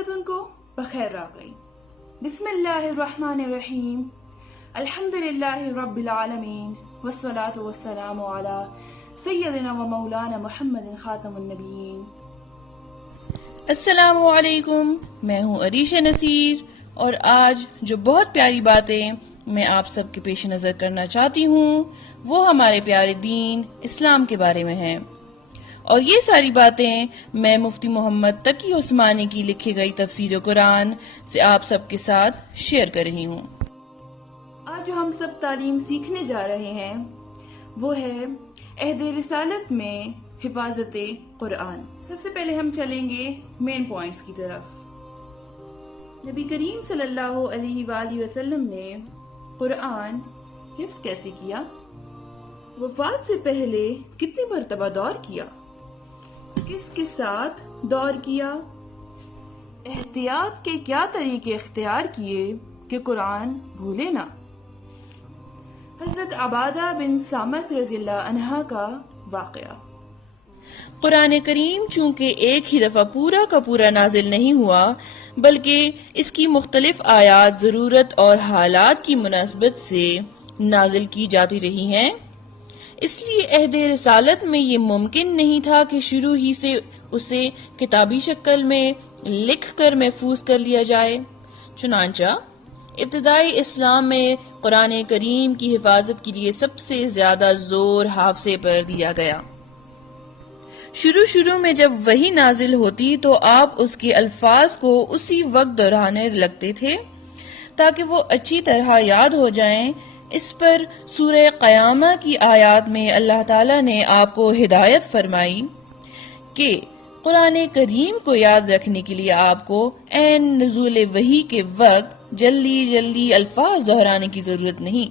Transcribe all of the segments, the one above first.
برکتن کو بخیر راغئی۔ بسم اللہ الرحمن الرحیم، الحمد للہ رب العالمین، والصلاة والسلام علی سیدنا و مولانا محمد خاتم النبیین۔ السلام علیکم، میں ہوں عریشہ نصیر، اور آج جو بہت پیاری باتیں میں آپ سب کے پیش نظر کرنا چاہتی ہوں وہ ہمارے پیارے دین اسلام کے بارے میں ہیں، اور یہ ساری باتیں میں مفتی محمد تقی عثمانی کی لکھی گئی تفسیر قرآن سے آپ سب کے ساتھ شیئر کر رہی ہوں۔ آج جو ہم سب تعلیم سیکھنے جا رہے ہیں وہ ہے عہد رسالت میں حفاظت قرآن۔ سب سے پہلے ہم چلیں گے مین پوائنٹس کی طرف۔ نبی کریم صلی اللہ علیہ وآلہ وسلم نے قرآن حفظ کیسے کیا؟ وفات سے پہلے کتنی مرتبہ دور کیا؟ کس کے ساتھ دور کیا؟ احتیاط کے کیا طریقے اختیار کیے کہ قرآن بھولے نہ؟ حضرت عبادہ بن صامت رضی اللہ عنہ کا واقعہ۔ قرآن کریم چونکہ ایک ہی دفعہ پورا کا پورا نازل نہیں ہوا، بلکہ اس کی مختلف آیات ضرورت اور حالات کی مناسبت سے نازل کی جاتی رہی ہیں، اس لیے عہد رسالت میں یہ ممکن نہیں تھا کہ شروع ہی سے اسے کتابی شکل میں لکھ کر محفوظ کر لیا جائے۔ چنانچہ ابتدائی اسلام میں قرآن کریم کی حفاظت کے لیے سب سے زیادہ زور حافظے پر دیا گیا۔ شروع میں جب وحی نازل ہوتی تو آپ اس کے الفاظ کو اسی وقت دہرانے لگتے تھے تاکہ وہ اچھی طرح یاد ہو جائیں۔ اس پر سورہ قیامہ کی آیات میں اللہ تعالیٰ نے آپ کو ہدایت فرمائی کہ قرآن کریم کو یاد رکھنے کے لیے آپ کو عین نزول وحی کے وقت جلدی الفاظ دہرانے کی ضرورت نہیں۔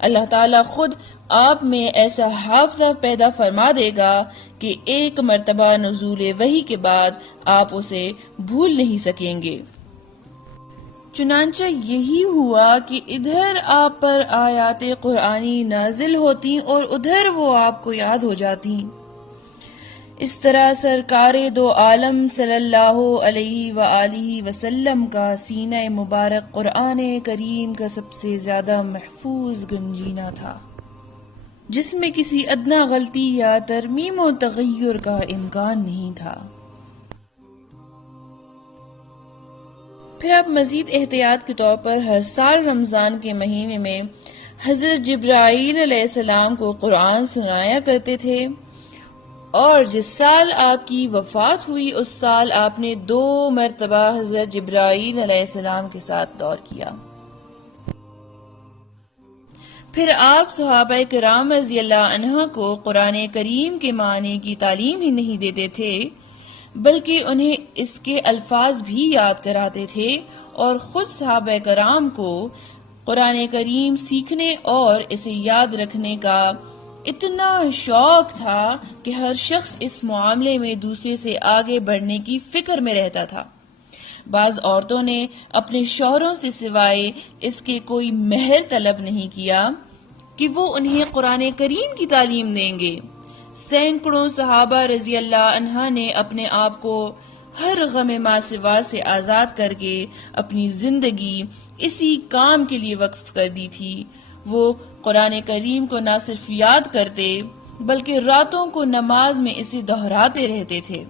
اللہ تعالیٰ خود آپ میں ایسا حافظہ پیدا فرما دے گا کہ ایک مرتبہ نزول وحی کے بعد آپ اسے بھول نہیں سکیں گے۔ چنانچہ یہی ہوا کہ ادھر آپ پر آیات قرآنی نازل ہوتی اور ادھر وہ آپ کو یاد ہو جاتی۔ اس طرح سرکار دو عالم صلی اللہ علیہ وآلہ وسلم کا سینہ مبارک قرآن کریم کا سب سے زیادہ محفوظ گنجینہ تھا، جس میں کسی ادنا غلطی یا ترمیم و تغیر کا امکان نہیں تھا۔ پھر اب مزید احتیاط کے طور پر ہر سال رمضان کے مہینے میں حضرت جبرائیل علیہ السلام کو قرآن سنایا کرتے تھے، اور جس سال آپ کی وفات ہوئی اس سال آپ نے 2 مرتبہ حضرت جبرائیل علیہ السلام کے ساتھ دور کیا۔ پھر آپ صحابہ کرام رضی اللہ عنہ کو قرآن کریم کے معنی کی تعلیم ہی نہیں دیتے تھے، بلکہ انہیں اس کے الفاظ بھی یاد کراتے تھے، اور خود صحابہ کرام کو قرآن کریم سیکھنے اور اسے یاد رکھنے کا اتنا شوق تھا کہ ہر شخص اس معاملے میں دوسرے سے آگے بڑھنے کی فکر میں رہتا تھا۔ بعض عورتوں نے اپنے شوہروں سے سوائے اس کے کوئی مہر طلب نہیں کیا کہ وہ انہیں قرآن کریم کی تعلیم دیں گے۔ سینکڑوں صحابہ رضی اللہ عنہ نے اپنے آپ کو ہر غم ما سوا سے آزاد کر کے اپنی زندگی اسی کام کے لیے وقف کر دی تھی۔ وہ قرآن کریم کو نہ صرف یاد کرتے بلکہ راتوں کو نماز میں اسے دہراتے رہتے تھے۔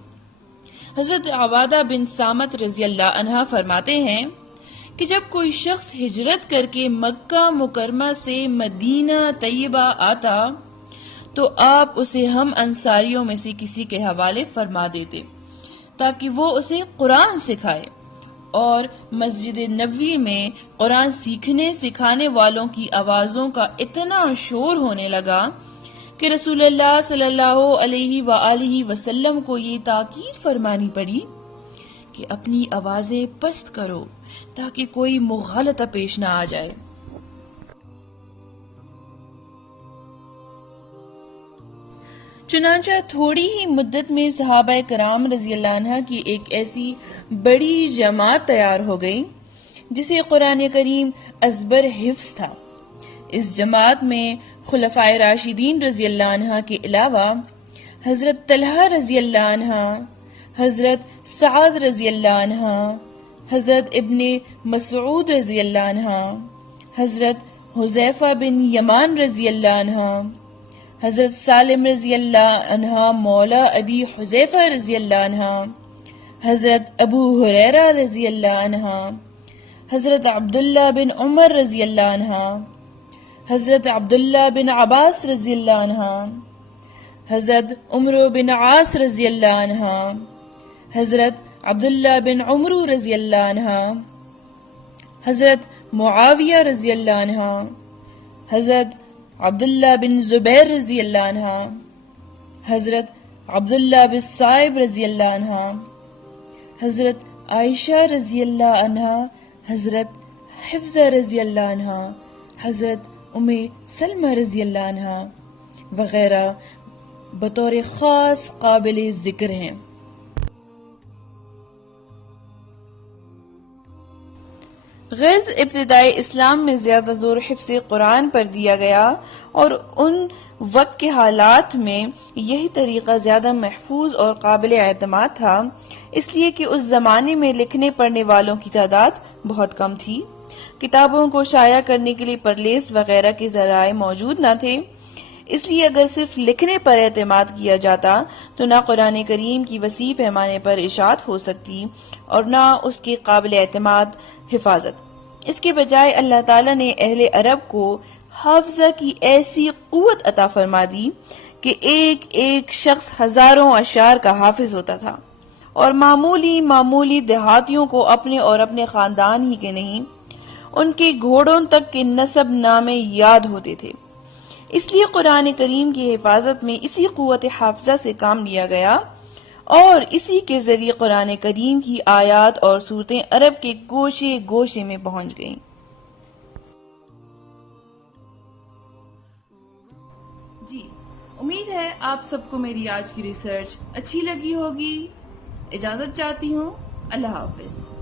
حضرت عبادہ بن صامت رضی اللہ عنہ فرماتے ہیں کہ جب کوئی شخص ہجرت کر کے مکہ مکرمہ سے مدینہ طیبہ آتا تو آپ اسے ہم انصاریوں میں سے کسی کے حوالے فرما دیتے تاکہ وہ اسے قرآن سکھائے، اور مسجد نبوی میں قرآن سیکھنے سکھانے والوں کی آوازوں کا اتنا شور ہونے لگا کہ رسول اللہ صلی اللہ علیہ وآلہ وسلم کو یہ تاکید فرمانی پڑی کہ اپنی آوازیں پست کرو تاکہ کوئی مغالطہ پیش نہ آ جائے۔ چنانچہ تھوڑی ہی مدت میں صحابہ کرام رضی اللہ عنہ کی ایک ایسی بڑی جماعت تیار ہو گئی جسے قرآن کریم ازبر حفظ تھا۔ اس جماعت میں خلفائے راشدین رضی اللہ عنہ کے علاوہ حضرت طلحہ رضی اللہ عنہ، حضرت سعد رضی اللہ عنہ، حضرت ابن مسعود رضی اللہ عنہ، حضرت حذیفہ بن یمان رضی اللہ عنہ، حضرت سالم رضی اللہ عنہ مولا ابی حذیفہ رضی اللہ عنہ، حضرت ابو ہریرہ رضی اللہ عنہ، حضرت عبداللہ بن عمر رضی اللہ عنہ، حضرت عبداللہ بن عباس رضی اللہ عنہ، حضرت عمر بن عاص رضی اللہ عنہ، حضرت عبداللہ بن عمر رضی اللہ عنہ، حضرت معاویہ رضی اللہ عنہ، حضرت عبداللہ بن زبیر رضی اللہ عنہ، حضرت عبداللہ بن صائب رضی اللہ عنہ، حضرت عائشہ رضی اللہ عنہ، حضرت حفظہ رضی اللہ عنہ، حضرت سلمہ رضی اللہ عنہ وغیرہ بطور خاص قابل ذکر ہیں۔ غرض ابتدائی اسلام میں زیادہ زور حفظ قرآن پر دیا گیا، اور ان وقت کے حالات میں یہی طریقہ زیادہ محفوظ اور قابل اعتماد تھا، اس لیے کہ اس زمانے میں لکھنے پڑھنے والوں کی تعداد بہت کم تھی، کتابوں کو شائع کرنے کے لیے پرلیس وغیرہ کے ذرائع موجود نہ تھے، اس لیے اگر صرف لکھنے پر اعتماد کیا جاتا تو نہ قرآن کریم کی وسیع پیمانے پر اشاعت ہو سکتی اور نہ اس کی قابل اعتماد حفاظت۔ اس کے بجائے اللہ تعالیٰ نے اہل عرب کو حافظہ کی ایسی قوت عطا فرما دی کہ ایک ایک شخص ہزاروں اشعار کا حافظ ہوتا تھا، اور معمولی دیہاتیوں کو اپنے اور اپنے خاندان ہی کے نہیں، ان کے گھوڑوں تک کے نسب نامے یاد ہوتے تھے۔ اس لیے قرآن کریم کی حفاظت میں اسی قوت حافظہ سے کام لیا گیا، اور اسی کے ذریعے قرآن کریم کی آیات اور صورتیں عرب کے گوشے گوشے میں پہنچ گئیں۔ جی، امید ہے آپ سب کو میری آج کی ریسرچ اچھی لگی ہوگی۔ اجازت چاہتی ہوں، اللہ حافظ۔